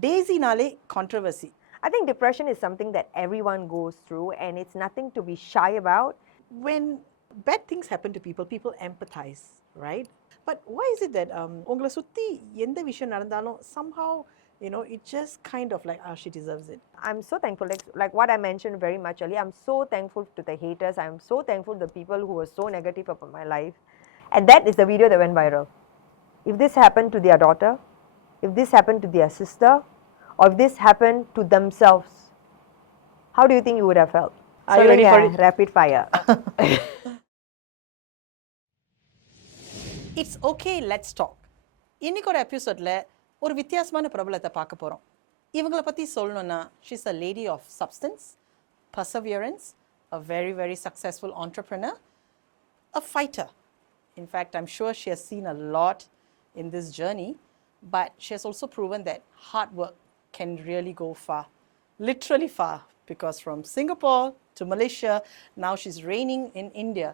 Daisy-nale controversy. I think depression is something that everyone goes through and it's nothing to be shy about. When bad things happen to people, people empathize, right? But why is it that உங்களை சுத்தி எந்த விஷயம் நடந்தாலும் somehow, it just kind of like, she deserves it. I'm so thankful, like what I mentioned very much earlier, I'm so thankful to the haters. I'm so thankful to the people who were so negative about my life. And that is the video that went viral. If this happened to their daughter, if this happened to their sister, or if this happened to themselves, how do you think you would have felt? Are you ready for it? Rapid fire. It's okay, let's talk. இன்னைக்கு ஒரு எபிசோட்ல ஒரு வித்தியாசமான பிரபலத்தை பார்க்க போறோம். இவங்களை பத்தி சொல்லணும்னா, she's a lady of substance, perseverance, a very, very successful entrepreneur, a fighter. In fact, I'm sure she has seen a lot in this journey, but she has also proven that hard work can really go far, literally far, because from Singapore to Malaysia, now she's reigning in India.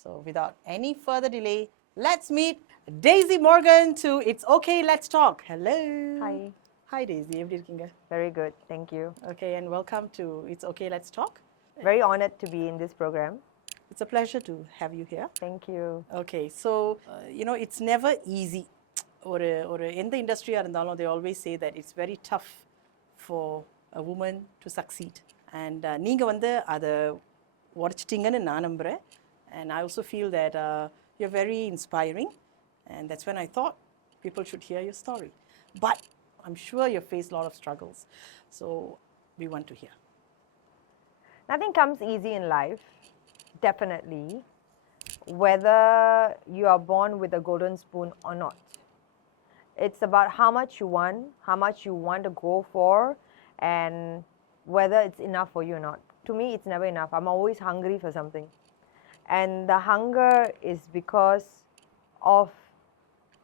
So without any further delay, let's meet Daisy Morgan to It's Okay, Let's Talk. Hello. Hi. Hi Daisy, எப்படி இருக்கீங்க? Very good, thank you. Okay, and welcome to It's Okay, Let's Talk. Very honored to be in this program. It's a pleasure to have you here. Thank you. Okay, so it's never easy. ஒரு எந்த இண்டஸ்ட்ரியாக இருந்தாலும் they always say that it's very tough for a woman to succeed. And நீங்கள் வந்து அதை உடைச்சிட்டிங்கன்னு நான் நம்புகிறேன். And I also feel that you're very inspiring. And that's when I thought people should hear your story. But I'm sure you've faced a lot of struggles. So we want to hear. Nothing comes easy in life, definitely, whether you are born with a golden spoon or not. It's about how much you want to go for, and whether it's enough for you or not. To me, it's never enough. I'm always hungry for something. And the hunger is because of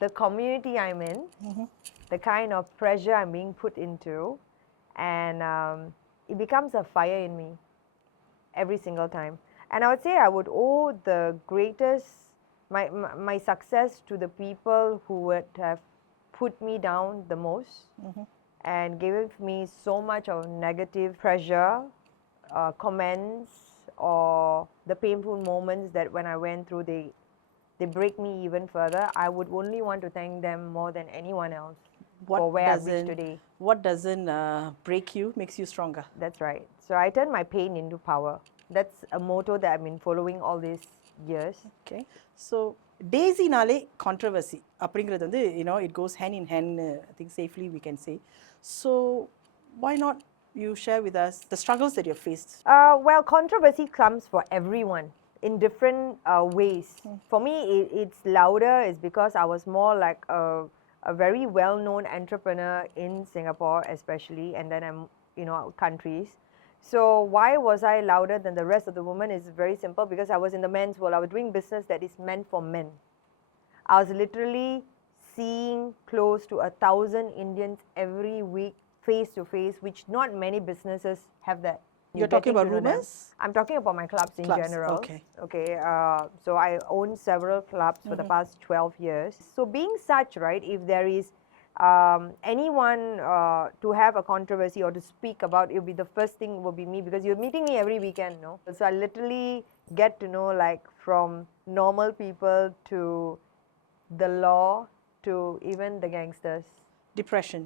the community I'm in, the kind of pressure I'm being put into, and it becomes a fire in me every single time. And I would say I would owe the greatest, my success to the people who would have put me down the most and gave me so much of negative pressure, comments, or the painful moments that when I went through, they break me even further. I would only want to thank them more than anyone else for where I've reached today. What doesn't break you makes you stronger. That's right. So I turn my pain into power. That's a motto that I've been following all these years. Okay. So Daisy-nale controversy. அப்படிங்கிறது வந்து, it goes hand in hand, I think safely we can say. So why not you share with us the struggles that you've faced? Well, controversy comes for everyone in different ways. For me, it's louder is because I was more like a very well-known entrepreneur in Singapore especially, and then countries. So why was I louder than the rest of the women is very simple, because I was in the men's world. I was doing business that is meant for men. I was literally seeing close to 1,000 Indians every week face to face, which not many businesses have that. You're talking about rumors? I'm talking about my clubs in general. Okay. So I own several clubs for the past 12 years. So being such, right, if there is anyone to have a controversy or to speak about, it will be the first thing will be me, because you're meeting me every weekend, no? So I literally get to know, like, from normal people to the law to even the gangsters. Depression.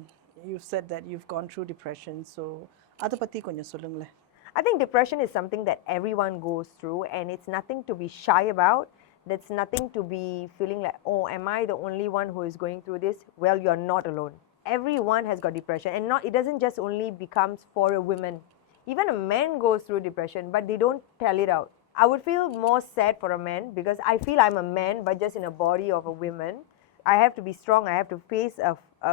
You've said that you've gone through depression. So அதை பத்தி கொஞ்சம் சொல்லுங்களேன். I think depression is something that everyone goes through, and it's nothing to be shy about. That's nothing to be feeling like, oh, am I the only one who is going through this? Well, you're not alone. Everyone has got depression, and it doesn't just only becomes for a woman. Even a man goes through depression, but they don't tell it out. I would feel more sad for a man, because I feel I'm a man, but just in a body of a woman. I have to be strong. I have to face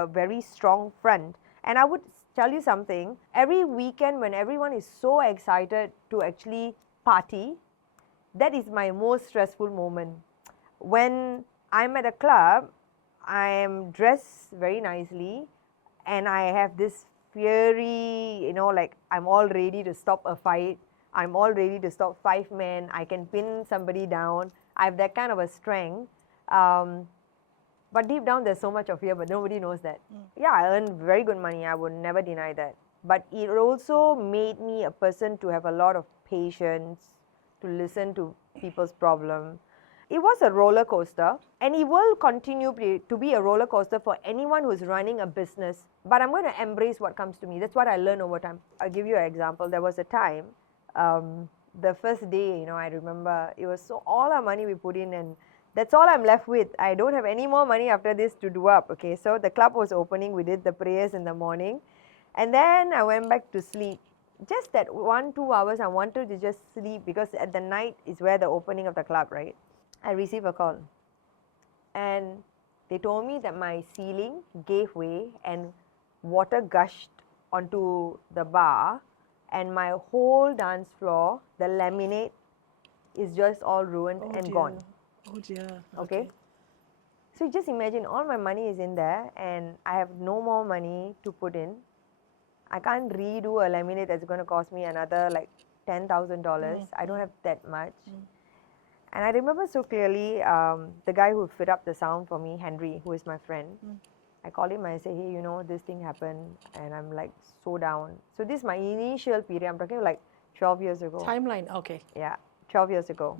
a very strong front. And I would tell you something, every weekend when everyone is so excited to actually party, that is my most stressful moment. When I'm at a club, I am dressed very nicely, and I have this fiery, like I'm all ready to stop a fight. I'm all ready to stop 5 men. I can pin somebody down. I have that kind of a strength. But deep down, there's so much of fear, but nobody knows that. Yeah, I earned very good money. I would never deny that. But it also made me a person to have a lot of patience, to listen to people's problem. It was a roller coaster, and it will continue to be a roller coaster for anyone who's running a business. But I'm going to embrace what comes to me. That's what I learned over time. I'll give you an example. There was a time, the first day, I remember it was so all our money we put in, and that's all I'm left with. I don't have any more money after this to do up. Okay, so the club was opening. We did the prayers in the morning, and then I went back to sleep. Just that 1-2 hours, I wanted to just sleep because at the night is where the opening of the club, right? I received a call, and they told me that my ceiling gave way and water gushed onto the bar, and my whole dance floor, the laminate, is just all ruined and gone. Oh dear. Okay. So just imagine all my money is in there and I have no more money to put in. I can't redo a laminate that's going to cost me another like $10,000. I don't have that much. And I remember so clearly the guy who fit up the sound for me, Henry, who is my friend. I called him and I said, hey, this thing happened and I'm like so down. So this is my initial period. I'm talking like 12 years ago. Timeline, okay. Yeah, 12 years ago.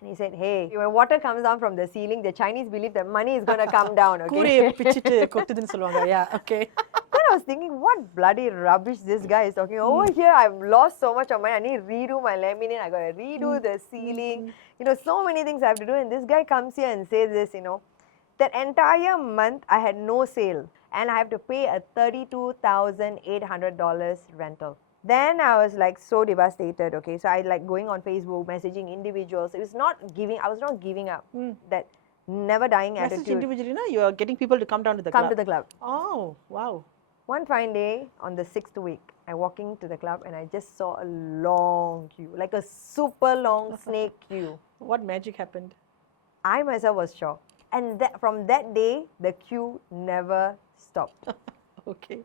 And he said, hey, when water comes down from the ceiling, the Chinese believe that money is going to come down, okay? கூரையை பிச்சிட்டு கொட்டுதுன்னு சொல்லுவாங்க. Yeah, okay. Then I was thinking, what bloody rubbish this guy is talking. Over here, I've lost so much of money. I need to redo my laminate. I got to redo the ceiling. So many things I have to do. And this guy comes here and says this, that entire month I had no sale. And I have to pay a $32,800 rental. Then I was like so devastated, okay. So I like going on Facebook, messaging individuals. I was not giving up. That never dying Message attitude. individually, you are getting people to come down to the Come club. to the club. Oh, wow. One fine day, on the 6th week, I walked into the club and I just saw a long queue, like a super long snake queue. What magic happened? I myself was shocked. And from that day, the queue never stopped. Okay.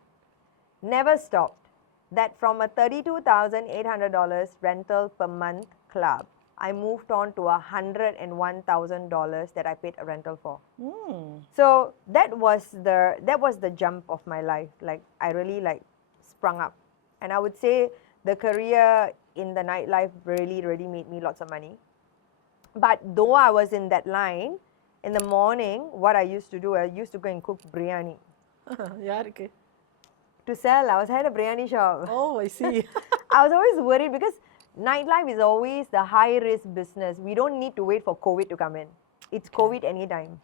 Never stopped. That from a $32,800 rental per month club, I moved on to $101,000 that I paid a rental for. So that was the jump of my life. Like I really like sprung up, and I would say the career in the nightlife really made me lots of money. But though I was in that line, in the morning, what I used to do, I used to go and cook biryani யாருக்கு? to sell. I had a biryani shop. Oh, I see. I was always worried because nightlife is always the high-risk business. We don't need to wait for COVID to come in. It's COVID anytime.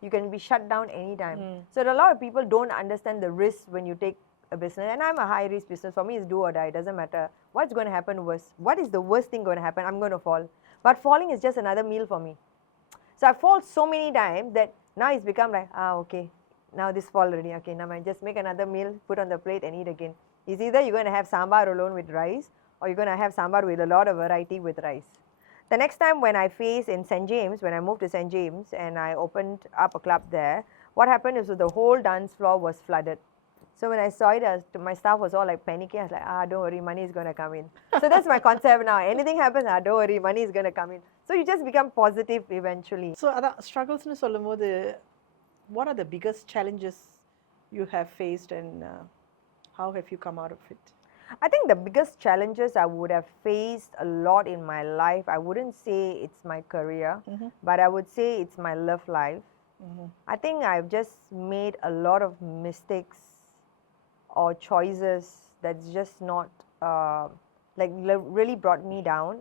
You can be shut down anytime. So a lot of people don't understand the risk when you take a business. And I'm a high-risk business. For me, it's do or die. It doesn't matter. What's going to happen worse? What is the worst thing going to happen? I'm going to fall. But falling is just another meal for me. So I fall so many times that now it's become like, okay. Now this fall already, okay, now I just make another meal, put on the plate and eat again. It's either you're going to have sambar alone with rice or you're going to have sambar with a lot of variety with rice. The next time when I faced in St. James, when I moved to St. James and I opened up a club there, what happened is the whole dance floor was flooded. So when I saw it, my staff was all like panicking. I was like, don't worry, money is going to come in. So that's my concept now. Anything happens, don't worry, money is going to come in. So you just become positive eventually. So அதான் struggles-னு சொல்லும்போது, what are the biggest challenges you have faced and how have you come out of it? I think the biggest challenges I would have faced a lot in my life, I wouldn't say it's my career, but I would say it's my love life. I think I've just made a lot of mistakes or choices that's just not really brought me down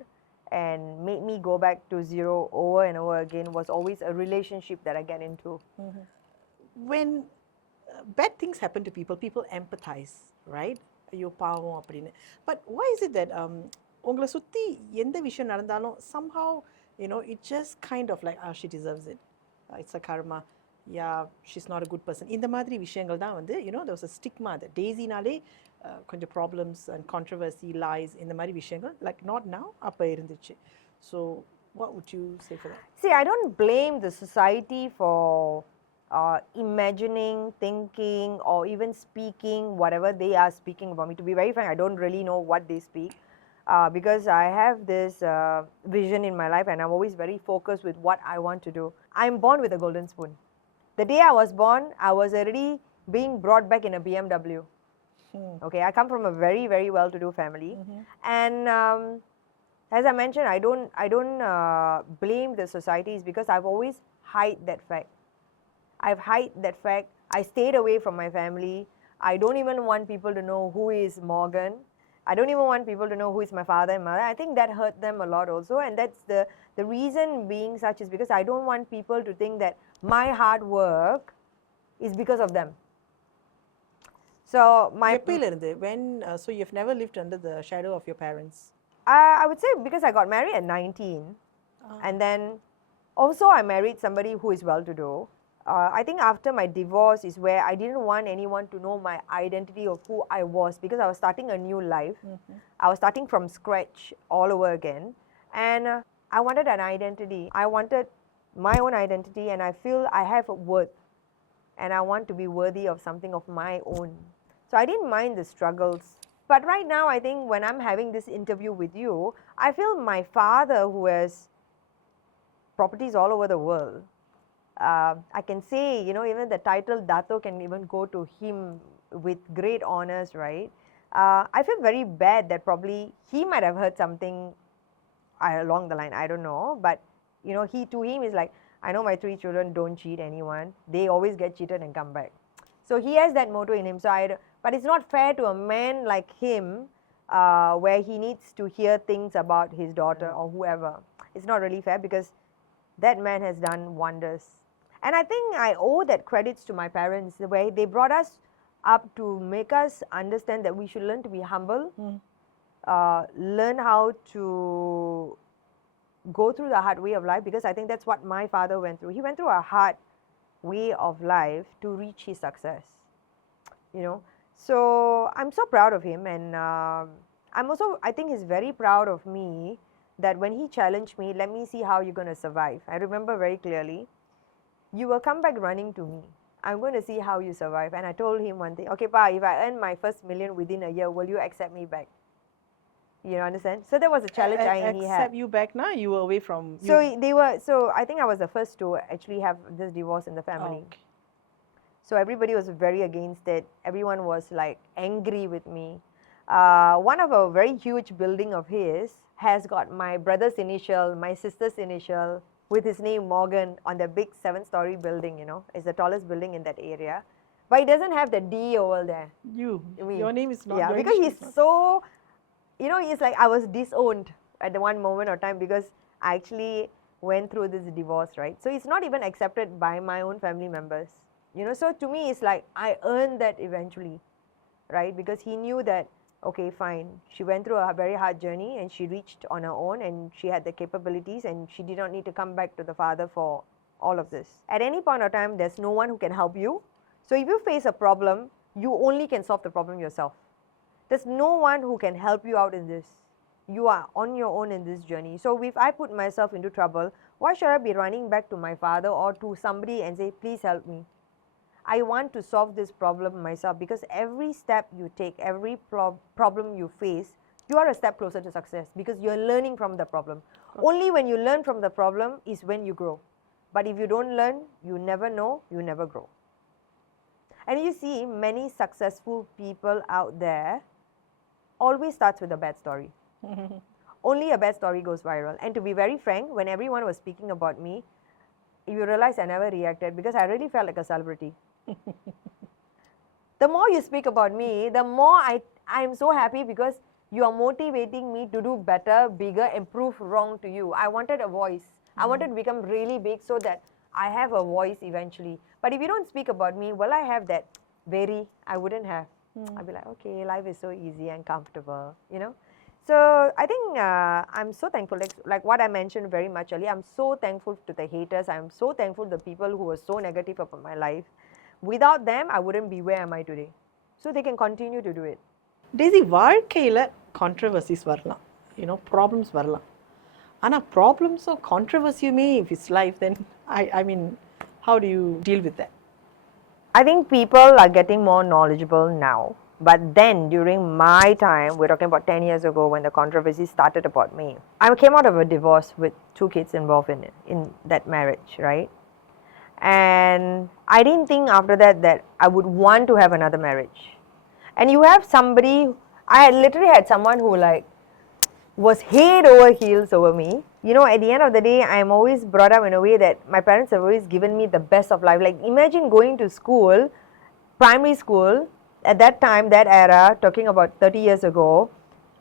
and made me go back to zero over and over again. Was always a relationship that I get into. When bad things happen to people, people empathize, right? ஐயோ பாவம் அப்படின்னு. But why is it that உங்களை சுற்றி எந்த விஷயம் நடந்தாலும் somehow, it just kind of like, she deserves it. It's a karma. Yeah, she's not a good person. இந்த மாதிரி விஷயங்கள் தான் வந்து, there was a stigma that டேசினாலே கொஞ்சம் problems and controversy, lies, இந்த மாதிரி விஷயங்கள், like not now, அப்போ இருந்துச்சு. So what would you say for that? See, I don't blame the society for imagining, thinking, or even speaking whatever they are speaking about me. To be very frank, I don't really know what they speak because I have this vision in my life and I'm always very focused with what I want to do. I'm born with a golden spoon. The day I was born, I was already being brought back in a BMW. Okay, I come from a very, very well-to-do family, and as I mentioned, I don't blame the societies because I've always hide that fact. I've hide that fact. I stayed away from my family. I don't even want people to know who is Morgan. I don't even want people to know who is my father and mother. I think that hurt them a lot also, and that's the reason being such is because I don't want people to think that my hard work is because of them. So my எப்பயிலிருந்து when so you've never lived under the shadow of your parents? I would say because I got married at 19, and then also I married somebody who is well-to-do. I think after my divorce is where I didn't want anyone to know my identity of who I was because I was starting a new life. I was starting from scratch all over again, and I wanted an identity. I wanted my own identity, and I feel I have a worth, and I want to be worthy of something of my own. So I didn't mind the struggles. But right now, I think when I'm having this interview with you, I feel my father, who has properties all over the world, I can say, you know, even the title Dato can even go to him with great honors, right? I feel very bad that probably he might have heard something along the line, I don't know. But, you know, to him is like, I know my 3 children don't cheat anyone. They always get cheated and come back. So he has that motto in him. But it's not fair to a man like him where he needs to hear things about his daughter or whoever. It's not really fair because that man has done wonders. And I think I owe that credits to my parents, the way they brought us up to make us understand that we should learn to be humble, learn how to go through the hard way of life, because I think that's what my father went through. He went through a hard way of life to reach his success, you know. So I'm so proud of him, and I'm also, I think he's very proud of me that when he challenged me, let me see how you're going to survive. I remember very clearly, you will come back running to me. I'm going to see how you survive. And I told him one thing, okay, Pa, if I earn my first million within a year, will you accept me back? You understand? So that was a challenge he had. Accept you back now? You were away from... So I think I was the first to actually have this divorce in the family. Okay. So everybody was very against it. Everyone was like angry with me. One of a very huge building of his has got my brother's initial, my sister's initial, with his name Morgan on the big 7-story building, you know. It's the tallest building in that area. But it doesn't have the D over there. Your name is not... Yeah, because he's so, you know, he's like, I was disowned at the one moment of time because I actually went through this divorce, right? So it's not even accepted by my own family members. You know, so to me, it's like I earned that eventually, right? Because he knew that, okay, fine, she went through a very hard journey and she reached on her own and she had the capabilities and she did not need to come back to the father for all of this. At any point of time, there's no one who can help you. So if you face a problem, you only can solve the problem yourself. There's no one who can help you out in this. You are on your own in this journey. So if I put myself into trouble, why should I be running back to my father or to somebody and say, please help me? I want to solve this problem myself, because every step you take, every problem you face, you are a step closer to success because you're learning from the problem. Only when you learn from the problem is when you grow. But if you don't learn, you never know, you never grow. And you see many successful people out there always starts with a bad story. Only a bad story goes viral. And to be very frank, when everyone was speaking about me, you realize I never reacted because I really felt like a celebrity. The more you speak about me, the more I'm so happy because you are motivating me to do better, bigger, and prove wrong to you. I wanted a voice. I wanted to become really big so that I have a voice eventually. But if you don't speak about me, will I have that I wouldn't have. I'd be like, okay, life is so easy and comfortable, you know. So I think I'm so thankful, like what I mentioned very much earlier, I'm so thankful to the haters. I'm so thankful to the people who were so negative about my life. Without them, I wouldn't be where am I today. So they can continue to do it. Daisy, வாழ்க்கையில் controversies வரலாம், you know, problems வரலாம். ஆனால் problems or controversy may if it's life, then I mean, how do you deal with that? I think people are getting more knowledgeable now. But then, during my time, we're talking about 10 years ago when the controversy started about me. I came out of a divorce with 2 kids involved in that marriage, right? And I didn't think after that that I would want to have another marriage. And you have somebody, I literally had someone who like was head over heels over me. You know, at the end of the day, I'm always brought up in a way that my parents have always given me the best of life. Like, imagine going to school, primary school, at that time, that era, talking about 30 years ago,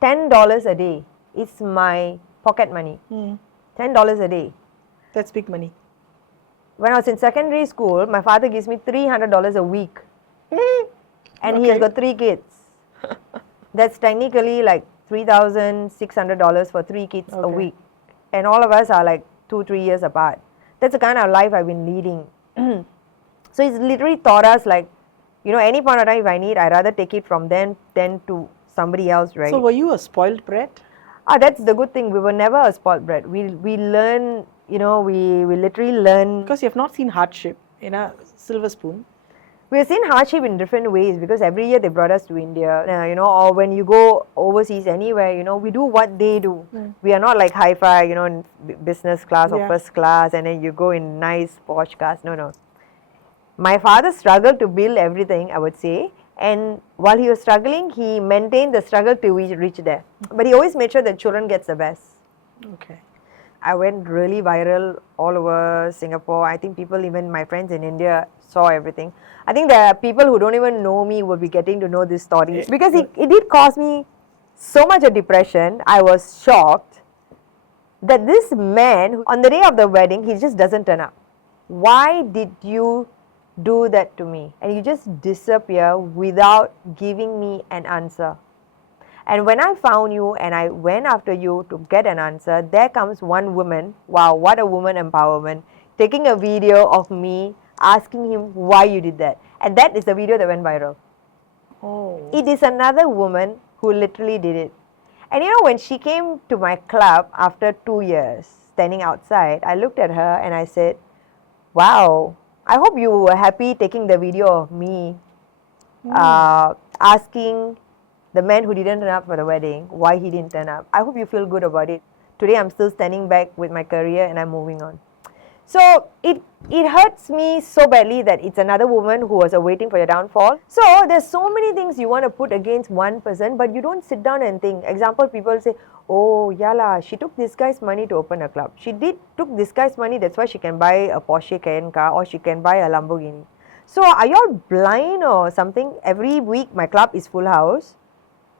$10 a day is my pocket money. $10 a day. That's big money. When I was in secondary school, my father gives me $300 a week. And he has got 3 kids. That's technically like $3,600 for 3 kids a week. And all of us are like 2-3 years apart. That's the kind of life I've been leading. So it's literally taught us like, you know, any point of time if I need, I'd rather take it from them than to somebody else, right? So were you a spoiled brat? That's the good thing. We were never a spoiled brat. We learn, you know, we literally learn. Because you have not seen hardship in a silver spoon. We have seen hardship in different ways because every year they brought us to India, you know, or when you go overseas anywhere, you know, we do what they do. We are not like hi-fi, you know, in business class or first class and then you go in nice posh cars. No. My father struggled to build everything, I would say. And while he was struggling, he maintained the struggle to reach there. But he always made sure that children gets the best. Okay. I went really viral all over Singapore. I think people, even my friends in India, saw everything. I think there are people who don't even know me will be getting to know this story. Because it did cause me so much of depression. I was shocked that this man, on the day of the wedding, he just doesn't turn up. Why did you do that to me? And you just disappear without giving me an answer. And when I found you and I went after you to get an answer, there comes one woman, wow, what a woman empowerment, taking a video of me asking him why you did that. And that is the video that went viral. Oh. It is another woman who literally did it. And you know, when she came to my club after 2 years standing outside, I looked at her and I said, wow, I hope you were happy taking the video of me asking the man who didn't turn up for the wedding why he didn't turn up. I hope you feel good about it. Today I'm still standing back with my career and I'm moving on. So it hurts me so badly that it's another woman who was waiting for your downfall. So there's so many things you want to put against one person, but you don't sit down and think. Example, people say, oh, yala, she took this guy's money to open a club. She took this guy's money, that's why she can buy a Porsche Cayenne car or she can buy a Lamborghini. So are y'all blind or something? Every week my club is full house.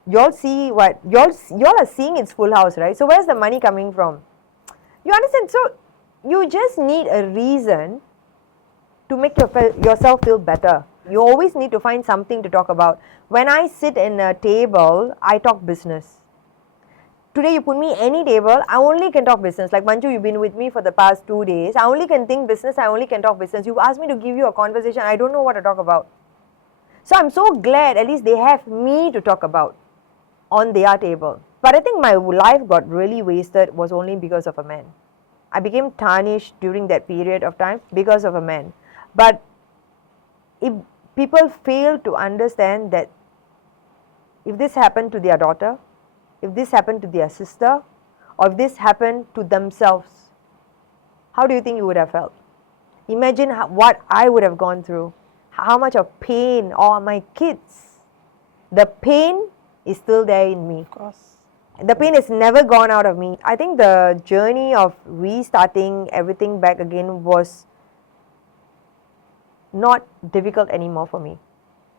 Y'all see what? Y'all are seeing it's full house, right? So where's the money coming from? You understand? So you just need a reason to make yourself feel better. You always need to find something to talk about. When I sit in a table, I talk business. Today you put me any table, I only can talk business. Like Manju, you've been with me for the past 2 days. I only can think business, I only can talk business. You've asked me to give you a conversation, I don't know what to talk about. So I'm so glad at least they have me to talk about on their table. But I think my life got really wasted was only because of a man. I became tarnished during that period of time because of a man. But if people fail to understand that if this happened to their daughter, if this happened to their sister, or if this happened to themselves, how do you think you would have felt? Imagine what I would have gone through, how much of pain, or my kids. The pain is still there in me. Of course. The pain has never gone out of me. I think the journey of restarting everything back again was not difficult anymore for me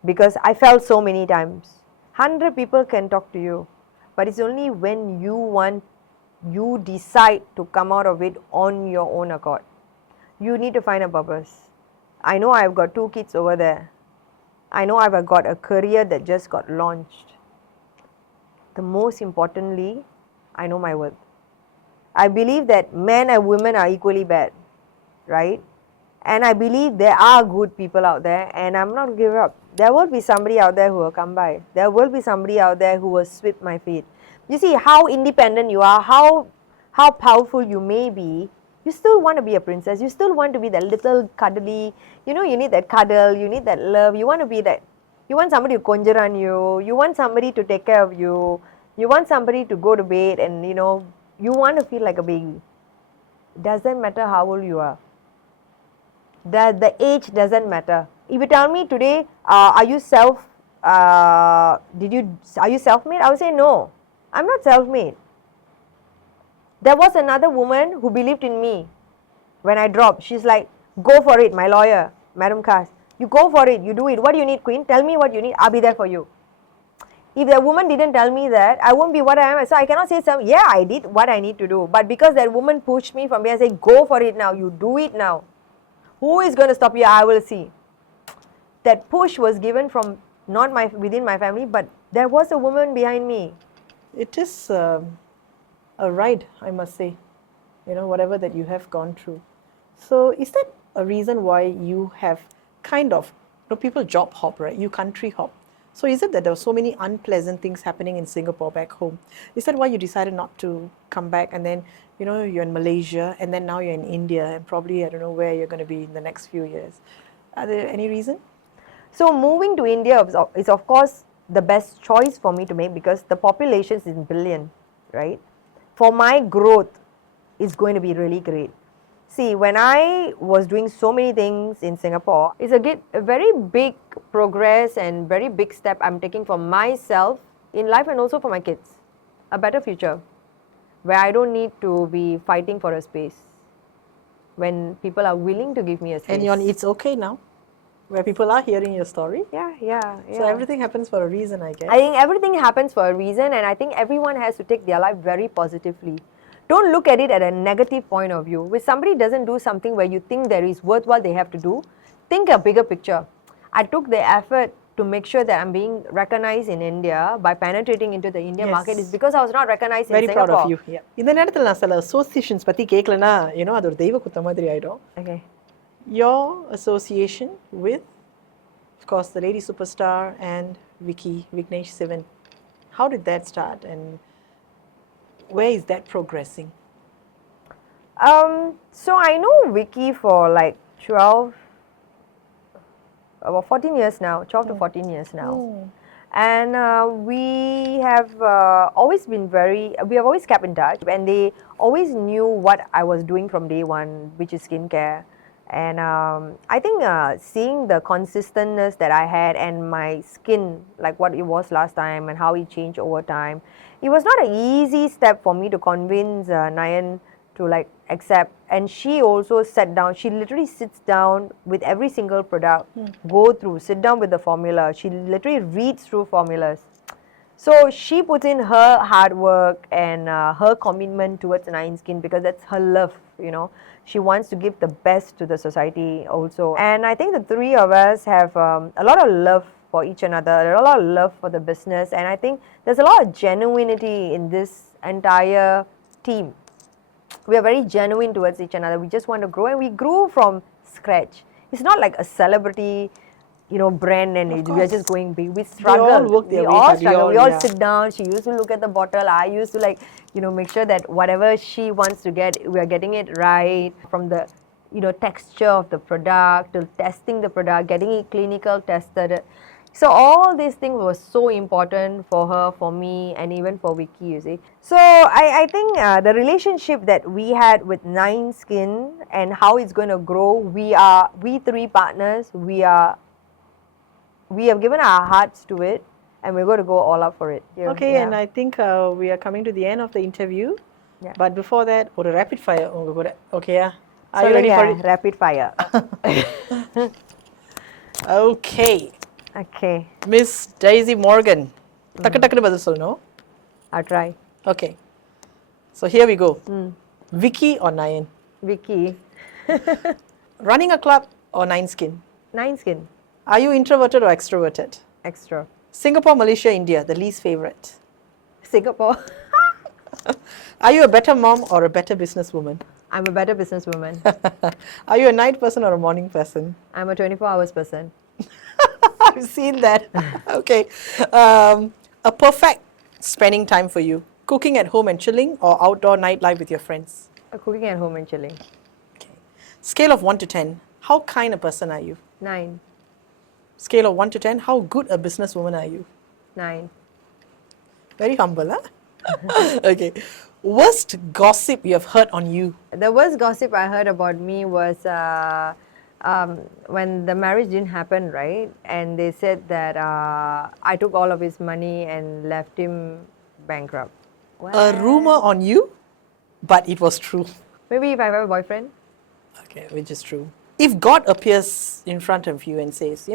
because I fell so many times. 100 people can talk to you, but it's only when you decide to come out of it on your own accord. You need to find a purpose. I know I've got 2 kids over there. I know I've got a career that just got launched. The most importantly, I know my worth. I believe that men and women are equally bad, right? And I believe there are good people out there and I'm not going to give up. There will be somebody out there who will come by. There will be somebody out there who will sweep my feet. You see how independent you are, how powerful you may be, you still want to be a princess. You still want to be that little cuddly, you know, you need that cuddle, you need that love. You want to be that. You want somebody to conjure on you. You want somebody to take care of you. You want somebody to go to bed and, you know, you want to feel like a baby. Doesn't matter how old you are. that the age doesn't matter. If you tell me today, are you self-made? I would say no. I'm not self-made. There was another woman who believed in me when I dropped. She's like, go for it, my lawyer, Madam Kas. You go for it, you do it. What do you need, Queen? Tell me what you need. I'll be there for you. If that woman didn't tell me that, I won't be what I am. So I cannot say yeah, I did what I need to do. But because that woman pushed me from behind and said, go for it now, you do it now. Who is going to stop you? I will see. That push was given from not within my family, but there was a woman behind me. It is a ride, I must say, whatever that you have gone through. So is that a reason why you have kind of, people job hop, right? You country hop. So is it that there were so many unpleasant things happening in Singapore back home? Is that why you decided not to come back, and then, you're in Malaysia, and then now you're in India, and probably, I don't know where you're going to be in the next few years. Are there any reason? So moving to India is of course the best choice for me to make, because the population is in billion, right? For my growth, it's going to be really great. See, when I was doing so many things in Singapore, it's a very big progress and very big step I'm taking for myself in life and also for my kids. A better future where I don't need to be fighting for a space, when people are willing to give me a space. And it's okay now, where people are hearing your story? Yeah. So everything happens for a reason, I guess. I think everything happens for a reason, and I think everyone has to take their life very positively. Don't look at it at a negative point of view. When somebody doesn't do something where you think there is worthwhile they have to do, think a bigger picture. I took the effort to make sure that I'm being recognized in India by penetrating into the Indian market. Is because I was not recognized very in Singapore. Very proud of you. Yeah. இந்த நேரத்துல நான் சில associations பத்தி கேட்கலனா, அது ஒரு தெய்வ குத்த மாதிரி ஆயிடும். Okay. Your association with, of course, the lady superstar and Vignesh Sivan. How did that start, and where is that progressing? So I know Vicky for like 14 years now, 12 to 14 years now. And we have always kept in touch, and they always knew what I was doing from day one, which is skincare. And I think seeing the consistentness that I had and my skin, like what it was last time and how it changed over time, it was not an easy step for me to convince Nayan to like accept. And she also sat down. She literally sits down with every single product, sit down with the formula. She literally reads through formulas. So she puts in her hard work and her commitment towards Nayan Skin, because that's her love, She wants to give the best to the society also. And I think the three of us have a lot of love for each another, a lot of love for the business. And I think there's a lot of genuinity in this entire team. We are very genuine towards each another. We just want to grow, and we grew from scratch. It's not like a celebrity, brand, and we are just going big. We struggle. We all sit down. She used to look at the bottle. I used to make sure that whatever she wants to get, we are getting it right. From the, texture of the product to testing the product, getting it clinical tested. So all these things were so important for her, for me, and even for Vicky, you see. So I think the relationship that we had with Nayan Skin and how it's going to grow, we three partners, we have given our hearts to it, and we're going to go all out for it. Okay, and I think we are coming to the end of the interview. Yeah. But before that, a rapid fire. Okay, yeah. Are you ready for it? Rapid fire. Okay. Okay. Miss Daisy Morgan. Takku takku badal solno. I'll try. Okay. So here we go. Vicky or Nayan? Vicky. Running a club or Nayan Skin? Nayan Skin. Are you introverted or extroverted? Extra. Singapore, Malaysia, India, the least favorite? Singapore. Are you a better mom or a better businesswoman? I'm a better businesswoman. Are you a night person or a morning person? I'm a 24 hours person. I've seen that. Okay. A perfect spending time for you. Cooking at home and chilling, or outdoor nightlife with your friends? Cooking at home and chilling. Okay. Scale of 1 to 10. How kind a person are you? 9. Scale of 1 to 10. How good a businesswoman are you? 9. Very humble, huh? Okay. Worst gossip you have heard on you? The worst gossip I heard about me was when the marriage didn't happen, right? And they said that I took all of his money and left him bankrupt. A rumor on you, but it was true. Maybe if I have a boyfriend. Okay, which is true. If God appears in front of you and says,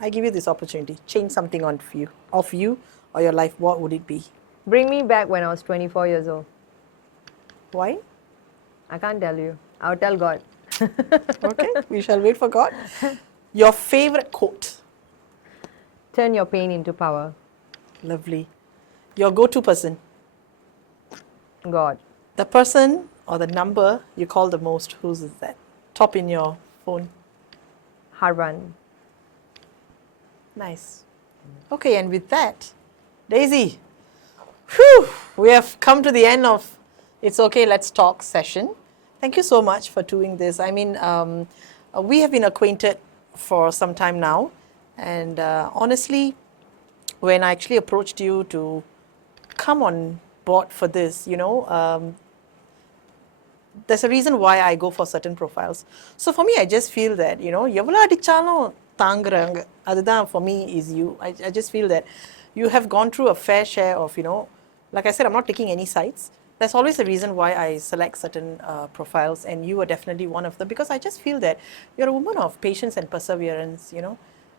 I give you this opportunity, change something of you or your life, what would it be? Bring me back when I was 24 years old. Why? I can't tell you. I'll tell God. Okay, we shall wait for God. Your favorite quote? Turn your pain into power. Lovely. Your go-to person? God. The person or the number you call the most, whose is that? Top in your phone. Harvan. Nice. Okay, and with that, Daisy, whew, we have come to the end of It's Okay, Let's Talk session. Thank you so much for doing this. I mean, we have been acquainted for some time now, and honestly, when I actually approached you to come on board for this, there's a reason why I go for certain profiles. So for me, I just feel that, எவ்வளோ அடிச்சாலும் தாங்குறாங்க. அதுதான் for me is you. I just feel that you have gone through a fair share of, like I said, I'm not taking any sides. There's always a reason why I select certain profiles, and you are definitely one of them, because I just feel that you're a woman of patience and perseverance,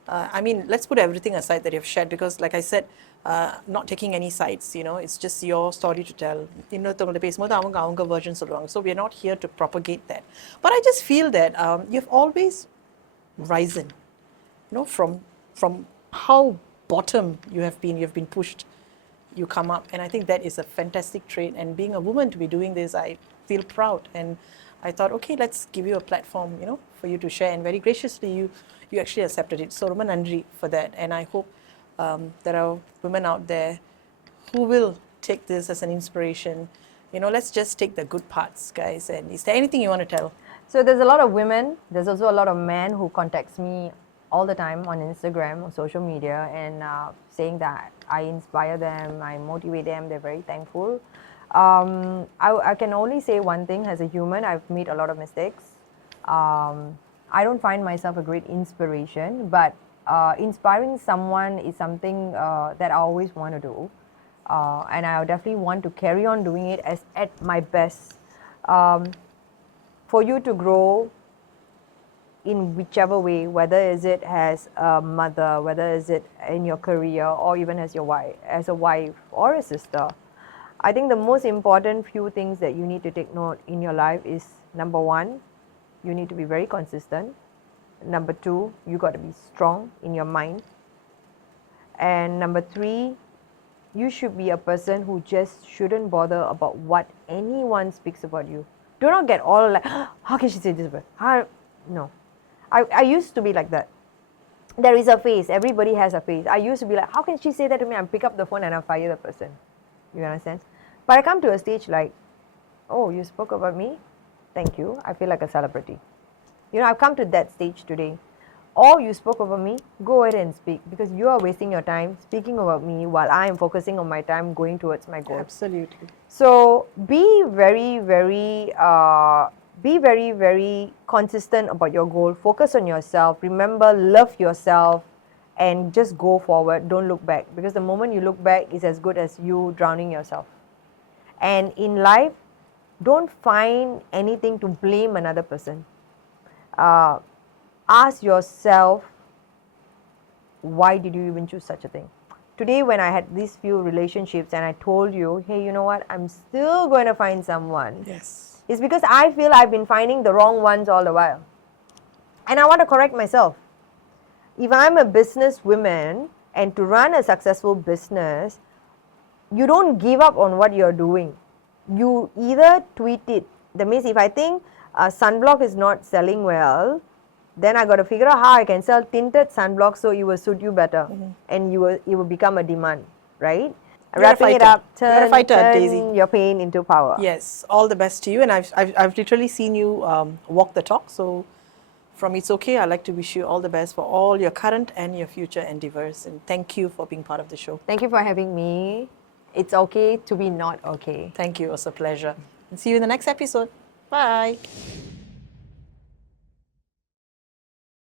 I mean, let's put everything aside that you've shared, because like I said, not taking any sides, it's just your story to tell. இன்னொருத்தவங்கள்ட்ட பேசும்போது அவங்க version சொல்லுவாங்க. So we are not here to propagate that. But I just feel that you've always risen, from how bottom you've been pushed, you come up, and I think that is a fantastic trait. And being a woman to be doing this, I feel proud, and I thought, okay, let's give you a platform, for you to share, and very graciously you actually accepted it. So Roman Nandri for that, and I hope there are women out there who will take this as an inspiration. Let's just take the good parts, guys. And is there anything you want to tell? So there's a lot of women. There's also a lot of men who contacts me all the time on Instagram or social media, and saying that I inspire them, I motivate them. They're very thankful. I can only say one thing. As a human, I've made a lot of mistakes. I don't find myself a great inspiration, but inspiring someone is something that I always want to do, and I definitely want to carry on doing it at my best. For you to grow in whichever way, whether is it as a mother, whether is it in your career, or even as a wife or a sister, I think the most important few things that you need to take note in your life is, number one, you need to be very consistent. Number two, you got to be strong in your mind. And number three, you should be a person who just shouldn't bother about what anyone speaks about you. Do not get all like, how can she say this about? No. I used to be like that. There is a phase. Everybody has a phase. I used to be like, how can she say that to me? I pick up the phone and I fire the person. You understand? But I come to a stage like, oh, you spoke about me? Thank you. I feel like a celebrity. I've come to that stage today. Or you spoke about me, go ahead and speak, because you are wasting your time speaking about me while I am focusing on my time going towards my goal. Absolutely. So be very, very consistent about your goal. Focus on yourself. Remember, love yourself, and just go forward. Don't look back, because the moment you look back is as good as you drowning yourself. And in life, don't find anything to blame another person. Ask yourself, why did you even choose such a thing? Today, when I had these few relationships and I told you, hey, you know what, I'm still going to find someone. Yes. It's because I feel I've been finding the wrong ones all the while. And I want to correct myself. If I'm a businesswoman, and to run a successful business, you don't give up on what you're doing. You either tweet it. That means if I think sunblock is not selling well, then I got to figure out how I can sell tinted sunblock so it will suit you better, and it will become a demand, right? Wrapping it up, turn your pain into power. Yes, all the best to you, and I've literally seen you walk the talk. So from It's Okay, I'd like to wish you all the best for all your current and your future endeavors, and thank you for being part of the show. Thank you for having me. It's okay to be not okay. Thank you, it was a pleasure. And see you in the next episode. Bye.